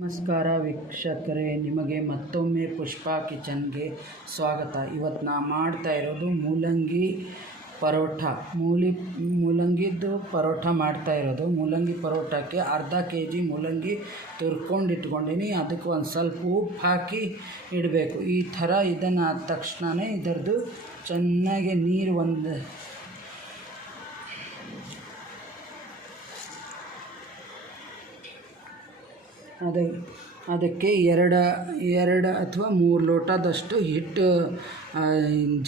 ನಮಸ್ಕಾರ ವೀಕ್ಷಕರೇ, ನಿಮಗೆ ಮತ್ತೊಮ್ಮೆ ಪುಷ್ಪಾ ಕಿಚನ್ಗೆ ಸ್ವಾಗತ. ಇವತ್ತು ನಾ ಮಾಡ್ತಾ ಇರೋದು ಮೂಲಂಗಿ ಪರೋಠ. ಮೂಲಂಗಿದ್ದು ಪರೋಠ ಮಾಡ್ತಾ ಇರೋದು. ಮೂಲಂಗಿ ಪರೋಟಕ್ಕೆ ಅರ್ಧ kg ಮೂಲಂಗಿ ತುರ್ಕೊಂಡು ಇಟ್ಕೊಂಡಿನಿ. ಅದಕ್ಕೆ ಒಂದು ಸ್ವಲ್ಪ ಉಪ್ಪು ಹಾಕಿ ಇಡಬೇಕು. ಈ ಥರ ಇದನ್ನು ಆದ ತಕ್ಷಣವೇ ಇದರದ್ದು ಚೆನ್ನಾಗಿ ನೀರು ಅದಕ್ಕೆ ಎರಡು ಅಥವಾ 3 ಲೋಟದಷ್ಟು ಹಿಟ್ಟು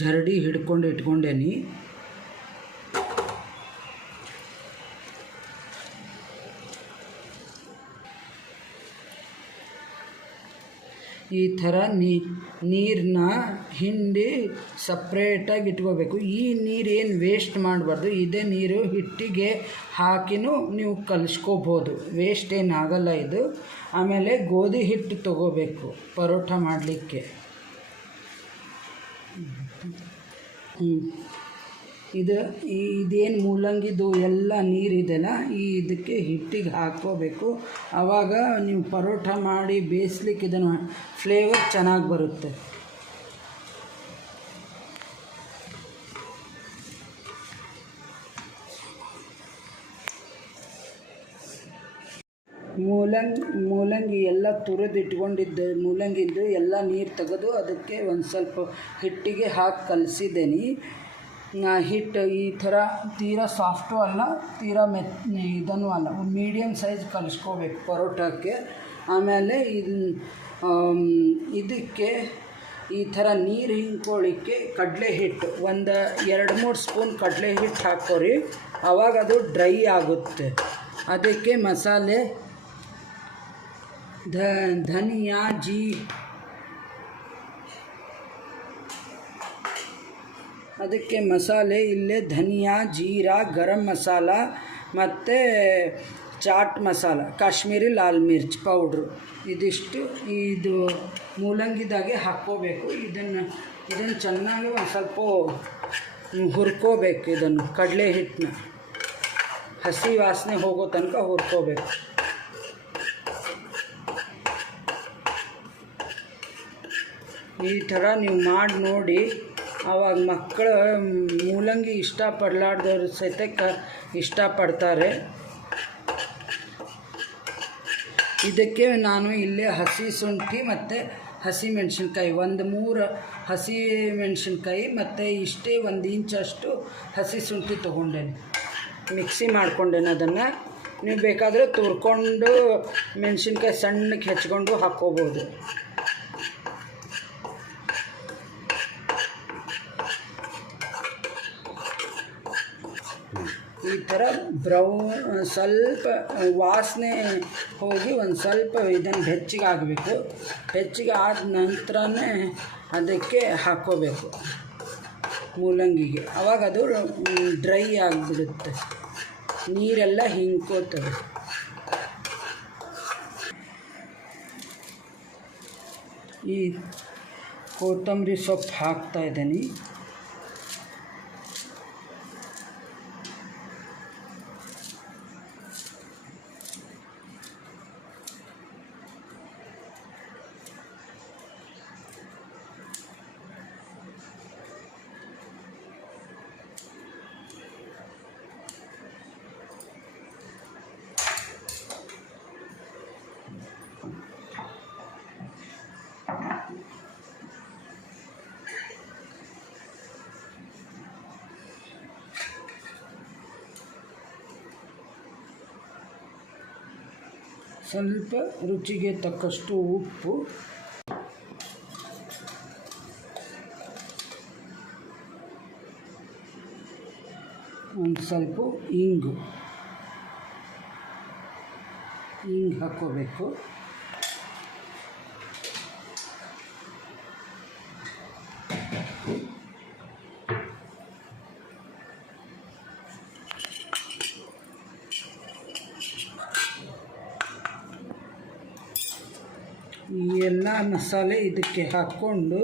ಜರಡಿ ಹಿಡ್ಕೊಂಡು ಇಟ್ಕೊಂಡೇನಿ. ಈ ಥರ ನೀರನ್ನ ಹಿಂಡಿ ಸಪ್ರೇಟಾಗಿ ಇಟ್ಕೋಬೇಕು. ಈ ನೀರೇನು ವೇಸ್ಟ್ ಮಾಡಬಾರ್ದು. ಇದೇ ನೀರು ಹಿಟ್ಟಿಗೆ ಹಾಕಿನೂ ನೀವು ಕಲಿಸ್ಕೋಬೋದು, ವೇಸ್ಟ್ ಏನಾಗಲ್ಲ ಇದು. ಆಮೇಲೆ ಗೋಧಿ ಹಿಟ್ಟು ತೊಗೋಬೇಕು ಪರೋಠ ಮಾಡಲಿಕ್ಕೆ. ಇದೇನು ಮೂಲಂಗಿದು ಎಲ್ಲ ನೀರಿದೆಲ್ಲ ಇದಕ್ಕೆ ಹಿಟ್ಟಿಗೆ ಹಾಕ್ಕೋಬೇಕು. ಆವಾಗ ನೀವು ಪರೋಠ ಮಾಡಿ ಬೇಯಿಸ್ಲಿಕ್ಕೆ ಇದನ್ನು ಫ್ಲೇವರ್ ಚೆನ್ನಾಗಿ ಬರುತ್ತೆ. ಮೂಲಂಗಿ ಎಲ್ಲ ತುರಿದಿಟ್ಕೊಂಡಿದ್ದ ಮೂಲಂಗಿದ್ದು ಎಲ್ಲ ನೀರು ತೆಗೆದು ಅದಕ್ಕೆ ಒಂದು ಸ್ವಲ್ಪ ಹಿಟ್ಟಿಗೆ ಹಾಕಿ ಕಲಸಿದ್ದೇನೆ. ಹಿಟ್ಟು ಈ ಥರ ತೀರಾ ಸಾಫ್ಟು ಅಲ್ಲ, ತೀರಾ ಇದನ್ನು ಅಲ್ಲ, ಮೀಡಿಯಮ್ ಸೈಜ್ ಕಲಿಸ್ಕೋಬೇಕು ಪರೋಟಕ್ಕೆ. ಆಮೇಲೆ ಇದಕ್ಕೆ ಈ ಥರ ನೀರು ಹಿಂಡ್ಕೊಳ್ಳಿಕ್ಕೆ ಕಡಲೆ ಹಿಟ್ಟು ಒಂದು 2-3 ಸ್ಪೂನ್ ಕಡಲೆ ಹಿಟ್ಟು ಹಾಕ್ಕೊರಿ. ಆವಾಗ ಅದು ಡ್ರೈ ಆಗುತ್ತೆ. ಅದಕ್ಕೆ ಮಸಾಲೆ ಧನಿಯಾ ಅದಕ್ಕೆ ಮಸಾಲೆ ಇಲ್ಲೇ ಧನಿಯಾ, ಜೀರಾ, ಗರಂ ಮಸಾಲ ಮತ್ತು ಚಾಟ್ ಮಸಾಲ, ಕಾಶ್ಮೀರಿ ಲಾಲ್ ಮಿರ್ಚ್ ಪೌಡ್ರು ಇದಿಷ್ಟು ಇದು ಮೂಲಂಗಿದಾಗೆ ಹಾಕ್ಕೋಬೇಕು. ಇದನ್ನು ಚೆನ್ನಾಗಿ ಒಂದು ಸ್ವಲ್ಪ ಹುರ್ಕೋಬೇಕು. ಇದನ್ನು ಕಡಲೆ ಹಿಟ್ಟನ್ನ ಹಸಿ ವಾಸನೆ ಹೋಗೋ ತನಕ ಹುರ್ಕೋಬೇಕು. ಈ ಥರ ನೀವು ಮಾಡಿ ನೋಡಿ. ಆವಾಗ ಮಕ್ಕಳು ಮೂಲಂಗಿ ಇಷ್ಟಪಡಲಾರ್ದವ್ರು ಸಹಿತ ಇಷ್ಟಪಡ್ತಾರೆ. ಇದಕ್ಕೆ ನಾನು ಇಲ್ಲೇ ಹಸಿ ಶುಂಠಿ ಮತ್ತು ಹಸಿ ಮೆಣಸಿನ್ಕಾಯಿ 3 ಹಸಿ ಮೆಣಸಿನ್ಕಾಯಿ ಮತ್ತು ಇಷ್ಟೇ 1 ಇಂಚಷ್ಟು ಹಸಿ ಶುಂಠಿ ತೊಗೊಂಡೇನೆ. ಮಿಕ್ಸಿ ಮಾಡ್ಕೊಂಡೇನೆ. ಅದನ್ನು ನೀವು ಬೇಕಾದರೆ ತುರ್ಕೊಂಡು ಮೆಣಸಿನ್ಕಾಯಿ ಸಣ್ಣಕ್ಕೆ ಹೆಚ್ಕೊಂಡು ಹಾಕ್ಕೋಬೋದು. ಈ ಥರ ಸ್ವಲ್ಪ ವಾಸನೆ ಹೋಗಿ ಒಂದು ಸ್ವಲ್ಪ ಇದನ್ನು ಬೆಚ್ಚಗೆ ಆಗಬೇಕು. ಬೆಚ್ಚಗೆ ಆದ ನಂತರನೇ ಅದಕ್ಕೆ ಹಾಕ್ಕೋಬೇಕು ಮೂಲಂಗಿಗೆ. ಆವಾಗ ಅದು ಡ್ರೈ ಆಗಿಬಿಡುತ್ತೆ, ನೀರೆಲ್ಲ ಹಿಂಡ್ಕೋತವೆ. ಈ ಕೊತ್ತಂಬರಿ ಸೊಪ್ಪು ಹಾಕ್ತಾಯಿದ್ದೀನಿ. ಸ್ವಲ್ಪ ರುಚಿಗೆ ತಕ್ಕಷ್ಟು ಉಪ್ಪು, ಒಂದು ಸ್ವಲ್ಪ ಇಂಗು ಹಾಕ್ಕೋಬೇಕು. ಈ ಎಲ್ಲ ಮಸಾಲೆ ಇದಕ್ಕೆ ಹಾಕ್ಕೊಂಡು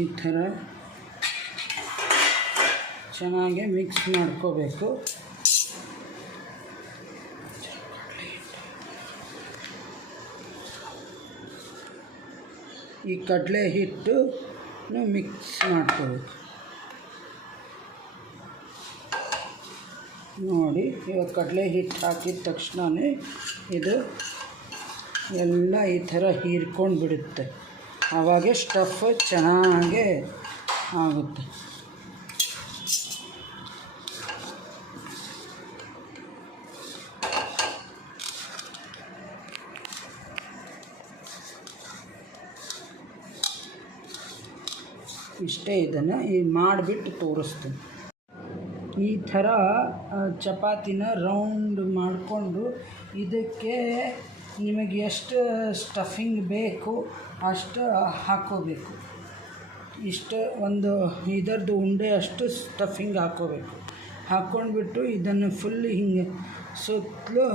ಈ ಥರ ಚೆನ್ನಾಗಿ ಮಿಕ್ಸ್ ಮಾಡ್ಕೋಬೇಕು. ಈ ಕಡಲೆ ಹಿಟ್ಟು ಮಿಕ್ಸ್ ಮಾಡ್ಕೋಬೇಕು. ನೋಡಿ, ಇವಾಗ ಕಡಲೆ ಹಿಟ್ಟು ಹಾಕಿದ ತಕ್ಷಣವೇ ಇದು ಎಲ್ಲ ಈ ಥರ ಹೀರ್ಕೊಂಡು ಬಿಡುತ್ತೆ. ಆವಾಗ ಸ್ಟಫ್ ಚೆನ್ನಾಗೇ ಆಗುತ್ತೆ. ಇಷ್ಟೇ, ಇದನ್ನು ಮಾಡಿಬಿಟ್ಟು ತೋರಿಸ್ತೀನಿ. ಈ ಥರ ಚಪಾತಿನ ರೌಂಡ್ ಮಾಡಿಕೊಂಡು ಇದಕ್ಕೆ ನಿಮಗೆ ಎಷ್ಟು ಸ್ಟಫಿಂಗ್ ಬೇಕು ಅಷ್ಟು ಹಾಕ್ಕೋಬೇಕು. ಇಷ್ಟು ಒಂದು ಇದರದ್ದು ಉಂಡೆ ಅಷ್ಟು ಸ್ಟಫಿಂಗ್ ಹಾಕ್ಕೋಬೇಕು. ಹಾಕ್ಕೊಂಡ್ಬಿಟ್ಟು ಇದನ್ನು ಫುಲ್ ಹಿಂಗೆ ಸುತ್ತಲೂ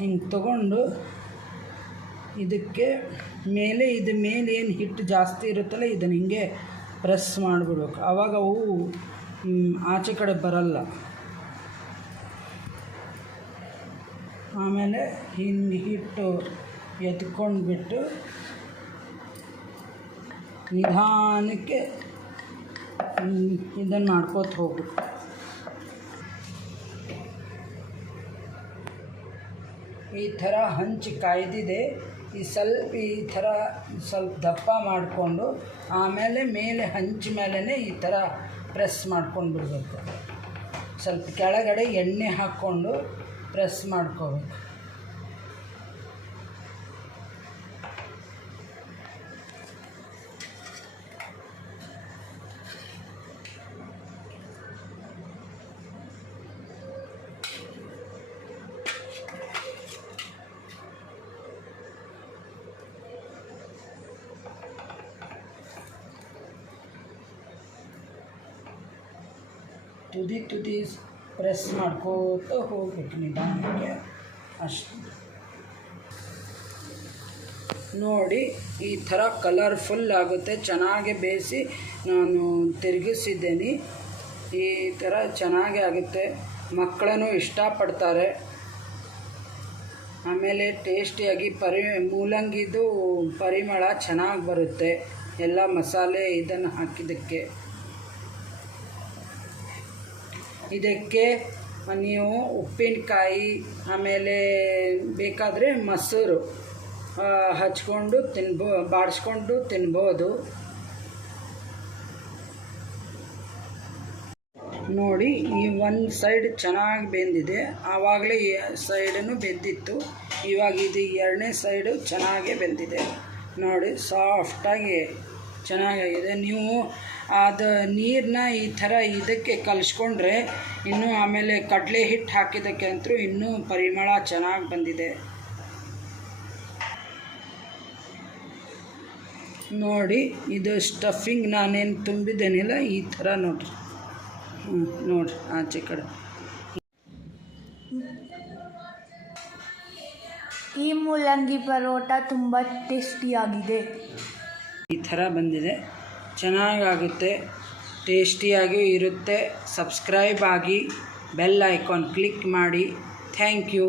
ಹಿಂಗೆ ತಗೊಂಡು ಇದಕ್ಕೆ ಮೇಲೆ ಏನು ಹಿಟ್ಟು ಜಾಸ್ತಿ ಇರುತ್ತಲ್ಲ ಇದನ್ನು ಹಿಂಗೆ ಪ್ರೆಸ್ ಮಾಡಿಬಿಡ್ಬೇಕು. ಆವಾಗ ಅವು ಆಚೆ ಕಡೆ ಬರಲ್ಲ. ಆಮೇಲೆ ಹಿಂಗೆ ಹಿಟ್ಟು ಎತ್ಕೊಂಡ್ಬಿಟ್ಟು ನಿಧಾನಕ್ಕೆ ಇದನ್ನು ಮಾಡ್ಕೋತ ಹೋಗ್ಬಿಟ್ಟು ಈ ಥರ ಹಂಚು ಕಾಯ್ದಿದೆ. ಈ ಥರ ಸ್ವಲ್ಪ ದಪ್ಪ ಮಾಡಿಕೊಂಡು ಆಮೇಲೆ ಮೇಲೆ ಹಂಚು ಮೇಲೇ ಈ ಥರ ಪ್ರೆಸ್ ಮಾಡ್ಕೊಂಡು ಬಿಡಬೇಕು. ಸ್ವಲ್ಪ ಕೆಳಗಡೆ ಎಣ್ಣೆ ಹಾಕ್ಕೊಂಡು ಪ್ರೆಸ್ ಮಾಡ್ಕೋಬೇಕು. ತುದಿ ಪ್ರೆಸ್ ಮಾಡ್ಕೋತ ಹೋಗ್ಬೇಕು ನಿಧಾನಕ್ಕೆ. ಅಷ್ಟು ನೋಡಿ, ಈ ಥರ ಕಲರ್ಫುಲ್ ಆಗುತ್ತೆ. ಚೆನ್ನಾಗಿ ಬೇಯಿಸಿ ನಾನು ತಿರುಗಿಸಿದ್ದೇನೆ. ಈ ಥರ ಚೆನ್ನಾಗೇ ಆಗುತ್ತೆ. ಮಕ್ಕಳೂ ಇಷ್ಟಪಡ್ತಾರೆ. ಆಮೇಲೆ ಟೇಸ್ಟಿಯಾಗಿ ಮೂಲಂಗಿದು ಪರಿಮಳ ಚೆನ್ನಾಗಿ ಬರುತ್ತೆ ಎಲ್ಲ ಮಸಾಲೆ ಇದನ್ನು ಹಾಕಿದ್ದಕ್ಕೆ. ಇದಕ್ಕೆ ನೀವು ಉಪ್ಪಿನಕಾಯಿ ಆಮೇಲೆ ಬೇಕಾದರೆ ಮೊಸರು ಹಚ್ಕೊಂಡು ಬಾಡಿಸ್ಕೊಂಡು ತಿನ್ಬೋದು. ನೋಡಿ, ಈ ಒಂದು ಸೈಡ್ ಚೆನ್ನಾಗಿ ಬೆಂದಿದೆ. ಆವಾಗಲೇ ಈ ಸೈಡನ್ನು ಬೆಂದಿತ್ತು. ಇವಾಗ ಇದು ಎರಡನೇ ಸೈಡು ಚೆನ್ನಾಗೇ ಬೆಂದಿದೆ. ನೋಡಿ, ಸಾಫ್ಟಾಗಿ ಚೆನ್ನಾಗಿದೆ. ನೀವು ಅದು ನೀರನ್ನ ಈ ಥರ ಇದಕ್ಕೆ ಕಲಿಸ್ಕೊಂಡ್ರೆ ಇನ್ನೂ ಆಮೇಲೆ ಕಡಲೆ ಹಿಟ್ಟು ಹಾಕಿದ್ದಕ್ಕೆ ಅಂತೂ ಇನ್ನೂ ಪರಿಮಳ ಚೆನ್ನಾಗಿ ಬಂದಿದೆ. ನೋಡಿ, ಇದು ಸ್ಟಫಿಂಗ್ ನಾನೇನು ತುಂಬಿದ್ದೇನಿಲ್ಲ ಈ ಥರ ನೋಡಿರಿ. ನೋಡಿರಿ ಆಚೆ ಕಡೆ ಈ ಮೂಲಂಗಿ ಪರೋಟ ತುಂಬ ಟೇಸ್ಟಿಯಾಗಿದೆ. ಈ ಥರ ಬಂದಿದೆ. ಚೆನ್ನಾಗಾಗುತ್ತೆ, ಟೇಸ್ಟಿಯಾಗಿಯೂ ಇರುತ್ತೆ. ಸಬ್ಸ್ಕ್ರೈಬ್ ಆಗಿ, ಬೆಲ್ ಐಕಾನ್ ಕ್ಲಿಕ್ ಮಾಡಿ. Thank you.